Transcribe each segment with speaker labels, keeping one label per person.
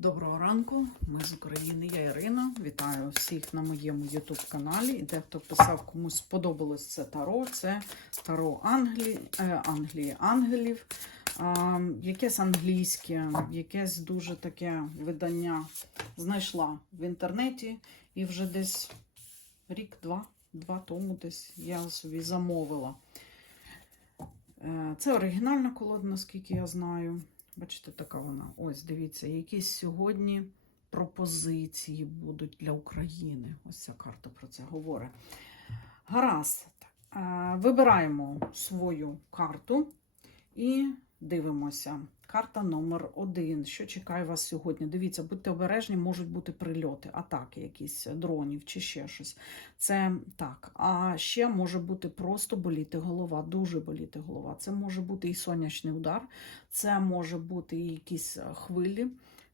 Speaker 1: Доброго ранку, ми з України, я Ірина. Вітаю всіх на моєму YouTube каналі. І дехто писав, комусь сподобалось це таро. Це таро Англії, е, Англії ангелів. Якесь англійське, якесь дуже таке видання знайшла в інтернеті і вже десь рік-два, два тому десь я собі замовила. Е, Це оригінальна колода, наскільки я знаю. Бачите, така вона. Ось, дивіться, якісь сьогодні пропозиції будуть для України. Ось ця карта про це говорить. Гаразд. Е, Вибираємо свою карту і дивимося. Карта номер один. Що чекає вас сьогодні? Дивіться, будьте обережні, можуть бути прильоти, атаки, якісь дронів чи ще щось. Це так. А ще може бути просто боліти голова, дуже боліти голова. Це може бути і сонячний удар, це може бути і якісь хвилі, е,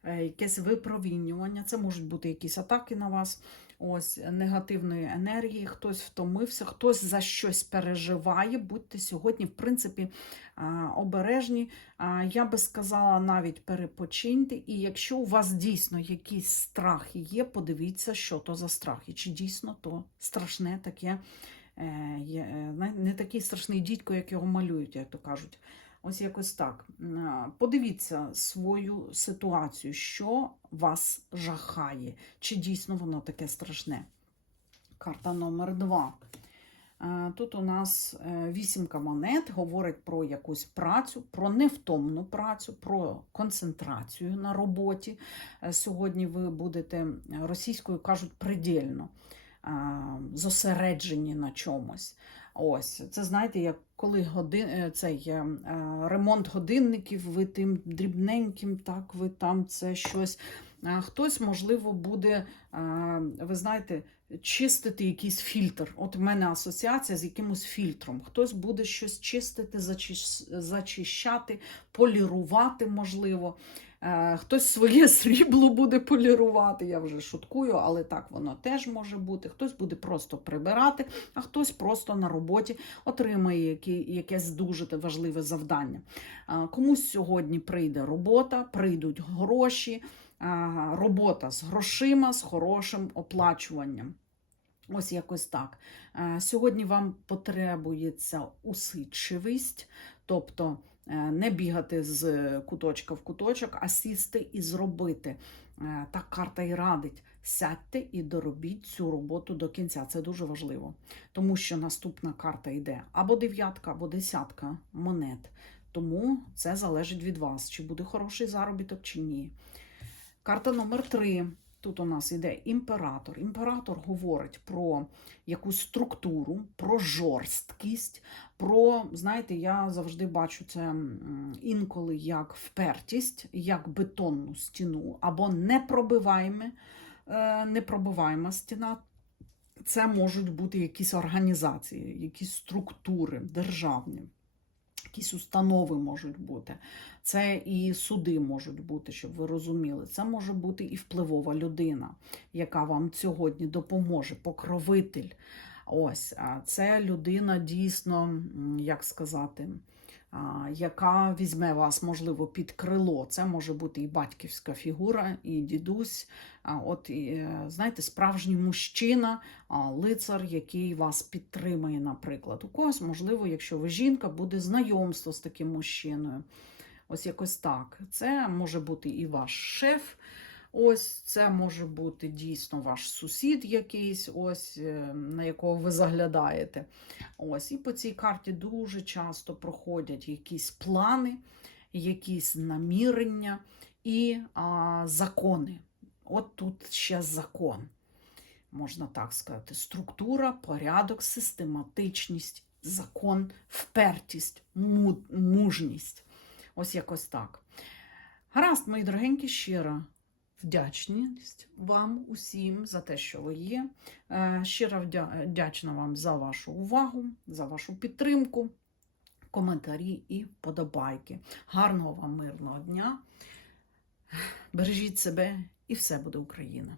Speaker 1: якесь випромінювання, це можуть бути якісь атаки на вас. Ось негативної енергії, хтось втомився, хтось за щось переживає. Будьте сьогодні, в принципі, обережні. Я би сказала, навіть перепочиньте. І якщо у вас дійсно якісь страхи є, подивіться, що то за страхи. Чи дійсно то страшне таке, е, е, не такий страшний дідько, як його малюють, як то кажуть. Ось якось так. Подивіться свою ситуацію, що вас жахає, чи дійсно воно таке страшне. Карта номер два. Тут у нас е, вісімка монет говорить про якусь працю, про невтомну працю, про концентрацію на роботі. Е, Сьогодні ви будете російською кажуть предельно зосереджені на чомусь. Ось, це знаєте, як коли годин, е, цей е, е, ремонт годинників, ви тим дрібненьким, так, ви там це щось. Хтось, можливо, буде, ви знаєте, чистити якийсь фільтр. От у мене асоціація з якимось фільтром. Хтось буде щось чистити, зачищати, полірувати, можливо. Е, Хтось своє срібло буде полірувати, я вже шуткую, але так воно теж може бути. Хтось буде просто прибирати, а хтось просто на роботі отримає якесь дуже важливе завдання. Е, Комусь сьогодні прийде робота, прийдуть гроші, е, робота з грошима, з хорошим оплачуванням. Ось якось так. Сьогодні вам потребується усидчивість, тобто не бігати з куточка в куточок, а сісти і зробити. Е, Так карта і радить. Сядьте і доробіть цю роботу до кінця. Це дуже важливо, тому що наступна карта йде або дев'ятка, або десятка монет. Тому це залежить від вас, чи буде хороший заробіток, чи ні. Карта номер три. Тут у нас іде імператор. Імператор говорить про якусь структуру, про жорсткість, про, знаєте, я завжди бачу це інколи як впертість, як бетонну стіну, або непробиваєме, е, непробиваєма стіна. Це можуть бути якісь організації, якісь структури державні, якісь установи можуть бути. Це і суди можуть бути, щоб ви розуміли. Це може бути і впливова людина, яка вам сьогодні допоможе, покровитель. Ось, а це людина дійсно, як сказати, яка візьме вас, можливо, під крило. Це може бути і батьківська фігура, і дідусь. От, е, знаєте, справжній мужчина, лицар, який вас підтримує, наприклад. У когось, можливо, якщо ви жінка, буде знайомство з таким мужчиною. Ось якось так. Це може бути і ваш шеф. Ось це може бути дійсно ваш сусід якийсь, ось е, на якого ви заглядаєте. Ось, і по цій карті дуже часто проходять якісь плани, якісь намірення і а, закони. От тут ще закон, можна так сказати: структура, порядок, систематичність, закон, впертість, мужність. Ось якось так. Гаразд, мої дорогенькі, щира вдячність вам усім за те, що ви є. Е, Щиро вдячна вам за вашу увагу, за вашу підтримку, коментарі і вподобайки. Гарного вам мирного дня. Бережіть себе і все буде Україна!